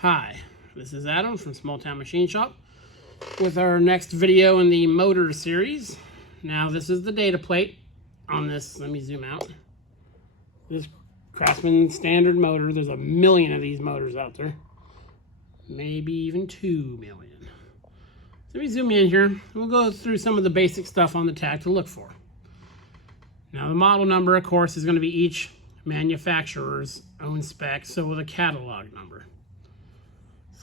Hi, this is Adam from Small Town Machine Shop with our next video in the motor series. Now this is the data plate on this. Let me zoom out. This Craftsman standard motor. There's a million of these motors out there. Maybe even 2 million. So let me zoom in here. We'll go through some of the basic stuff on the tag to look for. Now the model number, of course, is going to be each manufacturer's own spec, so with a catalog number.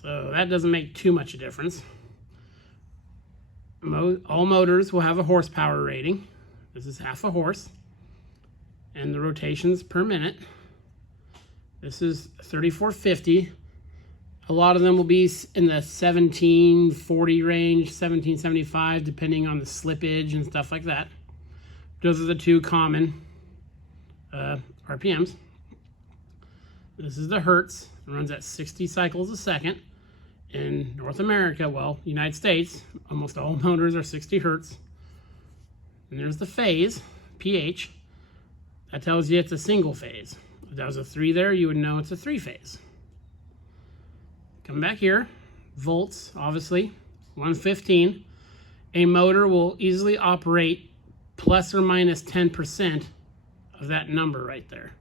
So that doesn't make too much a difference. All motors will have a horsepower rating. This is half a horse. And the rotations per minute. This is 3450. A lot of them will be in the 1740 range, 1775, depending on the slippage and stuff like that. Those are the two common RPMs. This is the Hertz. It runs at 60 cycles a second. In North America, well, United States, almost all motors are 60 Hertz. And there's the phase, pH. That tells you it's a single phase. If that was a 3 there, you would know it's a 3-phase. Come back here, volts, obviously, 115. A motor will easily operate plus or minus 10% of that number right there.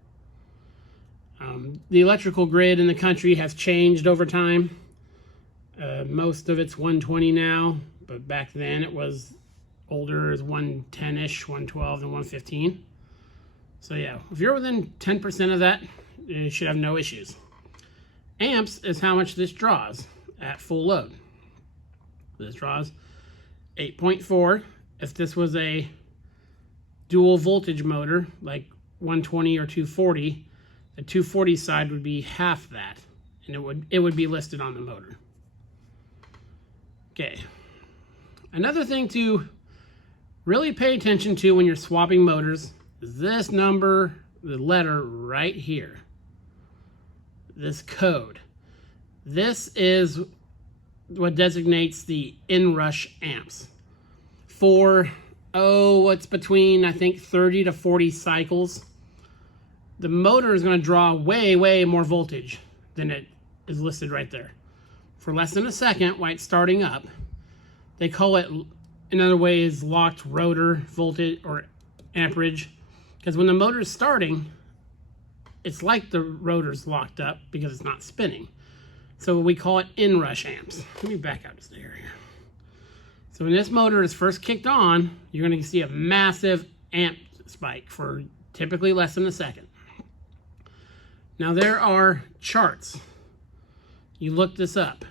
The electrical grid in the country has changed over time. Most of it's 120 now, but back then it was older as 110-ish, 112 and 115. So yeah, if you're within 10% of that, you should have no issues. Amps is how much this draws at full load. This draws 8.4. If this was a dual voltage motor, like 120 or 240, the 240 side would be half that, and it would be listed on the motor. Okay. Another thing to really pay attention to when you're swapping motors is this number, the letter right here. This code. This is what designates the Inrush Amps. For, what's between, I think, 30 to 40 cycles, the motor is going to draw way, way more voltage than it is listed right there. For less than a second, while it's starting up, they call it, another way is locked rotor voltage or amperage, because when the motor is starting, it's like the rotor's locked up because it's not spinning. So we call it Inrush Amps. Let me back out just a hair here. So when this motor is first kicked on, you're going to see a massive amp spike for typically less than a second. Now there are charts. You look this up.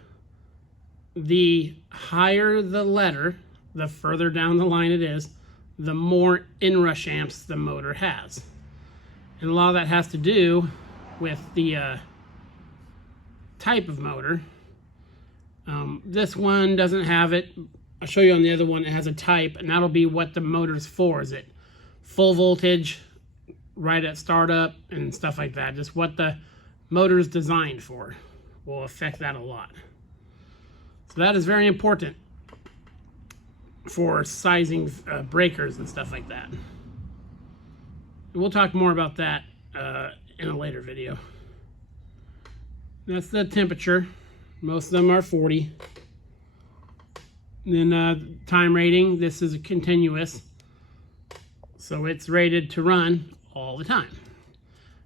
The higher the letter, the further down the line it is, the more inrush amps the motor has. And a lot of that has to do with the type of motor. This one doesn't have it. I'll show you on the other one. It has a type, and that'll be what the motor's for. Is it full voltage, right at startup, and stuff like that. Just what the motor's designed for will affect that a lot. So that is very important for sizing breakers and stuff like that. We'll talk more about that in a later video. That's the temperature. Most of them are 40. And then time rating, this is a continuous. So it's rated to run all the time.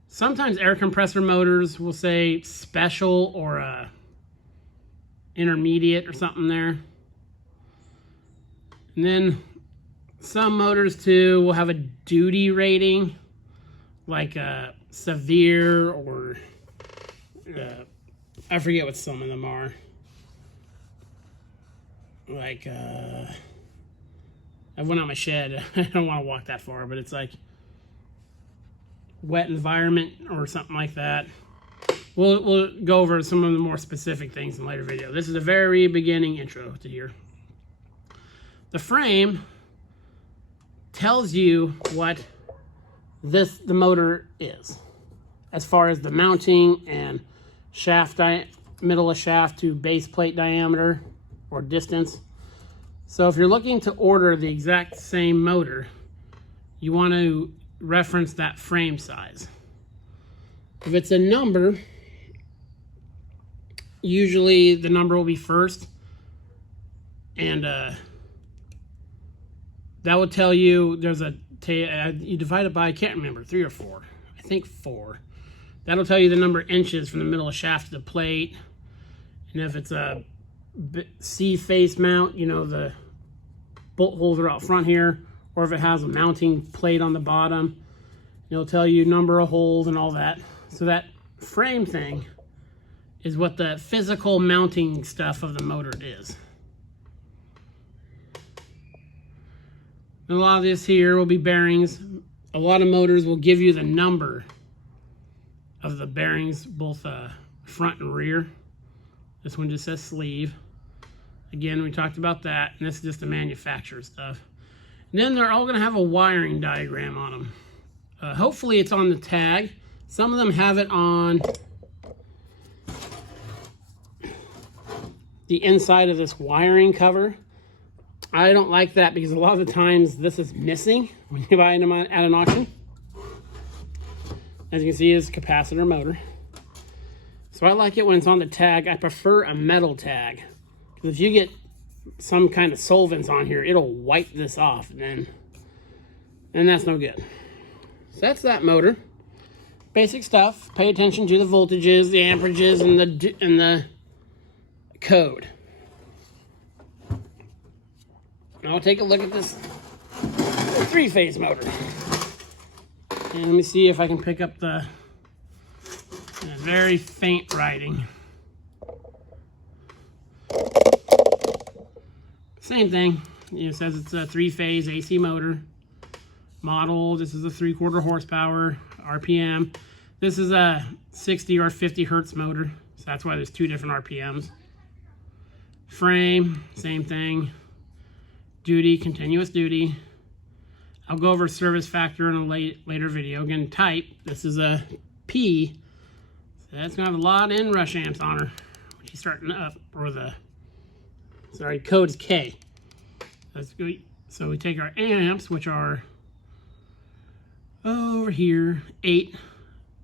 Sometimes air compressor motors will say special or intermediate or something there. And then some motors too will have a duty rating, like severe or I forget what some of them are. Like I went out my shed. I don't want to walk that far, but it's like wet environment or something like that. We'll go over some of the more specific things in a later video. This is a very beginning intro to here. The frame tells you what the motor is, as far as the mounting and shaft middle of shaft to base plate diameter or distance. So if you're looking to order the exact same motor, you want to reference that frame size. If it's a number, usually the number will be first. And that will tell you there's you divide it by, I can't remember, 3 or 4. I think 4. That'll tell you the number of inches from the middle of the shaft to the plate. And if it's a C-face mount, you know, the bolt holes are out front here. Or if it has a mounting plate on the bottom, it'll tell you number of holes and all that. So that frame thing is what the physical mounting stuff of the motor is. And a lot of this here will be bearings. A lot of motors will give you the number of the bearings, both front and rear. This one just says sleeve. Again, we talked about that, and this is just the manufacturer stuff. And then they're all going to have a wiring diagram on them. Hopefully it's on the tag. Some of them have it on the inside of this wiring cover. I don't like that because a lot of the times this is missing when you buy them at an auction. As you can see, it's a capacitor motor. So I like it when it's on the tag. I prefer a metal tag. Because if you get some kind of solvents on here, it'll wipe this off. And that's no good. So that's that motor. Basic stuff. Pay attention to the voltages, the amperages, and the code. Now I'll take a look at this 3-phase motor. And let me see if I can pick up the very faint writing. Same thing. It says it's a 3-phase AC motor. Model, this is a 3/4 horsepower, RPM. This is a 60 or 50 hertz motor, so that's why there's 2 different RPMs. Frame, same thing. Duty, continuous duty. I'll go over service factor in a later video. Again, type, this is a P, so that's gonna have a lot of Inrush amps on her when she's starting up, or code is K. Let's go. So we take our amps, which are over here, 8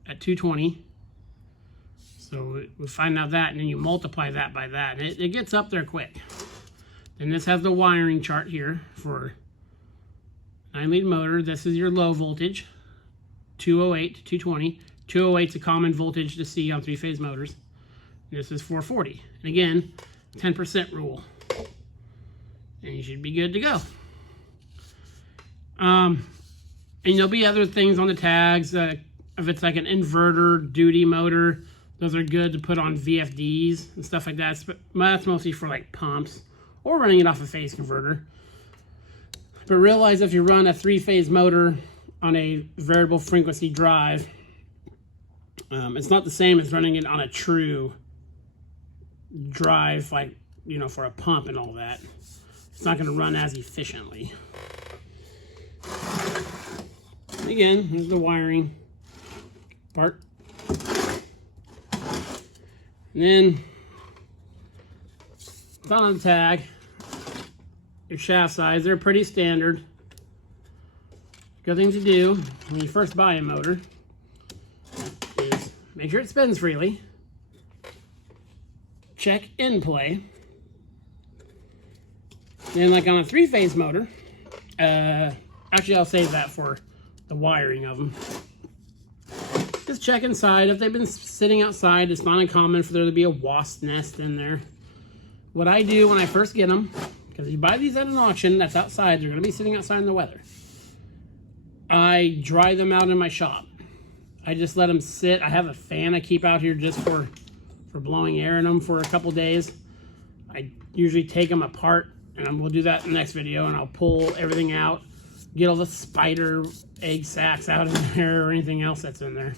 at 220. So we find out that, and then you multiply that by that, and it gets up there quick. Then this has the wiring chart here for 9-lead motor. This is your low voltage, 208 to 220. 208 is a common voltage to see on 3-phase motors. This is 440. And again, 10% rule. And you should be good to go. And there'll be other things on the tags. If it's like an inverter duty motor, those are good to put on VFDs and stuff like that. That's mostly for like pumps or running it off a phase converter. But realize if you run a 3-phase motor on a variable frequency drive, it's not the same as running it on a true drive, like, you know, for a pump and all that. It's not going to run as efficiently. Again, here's the wiring part. And then it's not on the tag. Your shaft size, they're pretty standard. Good thing to do when you first buy a motor is make sure it spins freely. Check in play. And like on a 3-phase motor, actually I'll save that for the wiring of them. Just check inside. If they've been sitting outside, it's not uncommon for there to be a wasp nest in there. What I do when I first get them, because if you buy these at an auction that's outside, they're going to be sitting outside in the weather. I dry them out in my shop. I just let them sit. I have a fan I keep out here just for blowing air in them for a couple days. I usually take them apart, and we'll do that in the next video, and I'll pull everything out, get all the spider egg sacs out of there or anything else that's in there.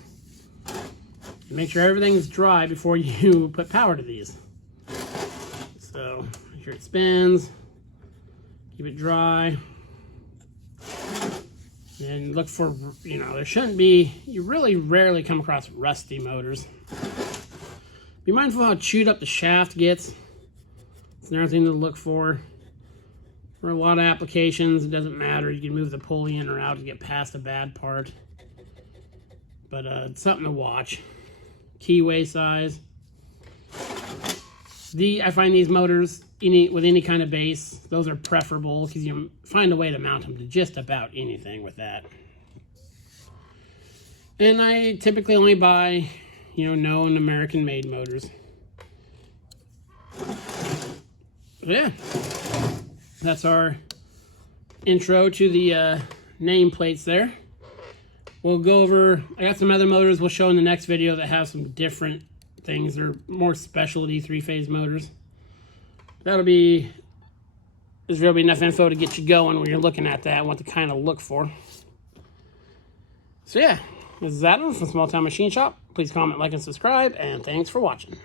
Make sure everything's dry before you put power to these. So make sure it spins, keep it dry, and look for, you know, there shouldn't be, you really rarely come across rusty motors. Be mindful how chewed up the shaft gets. It's another thing to look for. For a lot of applications, it doesn't matter. You can move the pulley in or out to get past a bad part. But it's something to watch. Keyway size. I find these motors, with any kind of base, those are preferable because you find a way to mount them to just about anything with that. And I typically only buy, known American-made motors. So yeah, that's our intro to the nameplates there. We'll go over, I got some other motors we'll show in the next video that have some different things. They're more specialty three-phase motors. There's really be enough info to get you going when you're looking at that and what to kind of look for. So yeah, this is Adam from Small Town Machine Shop. Please comment, like, and subscribe, and thanks for watching.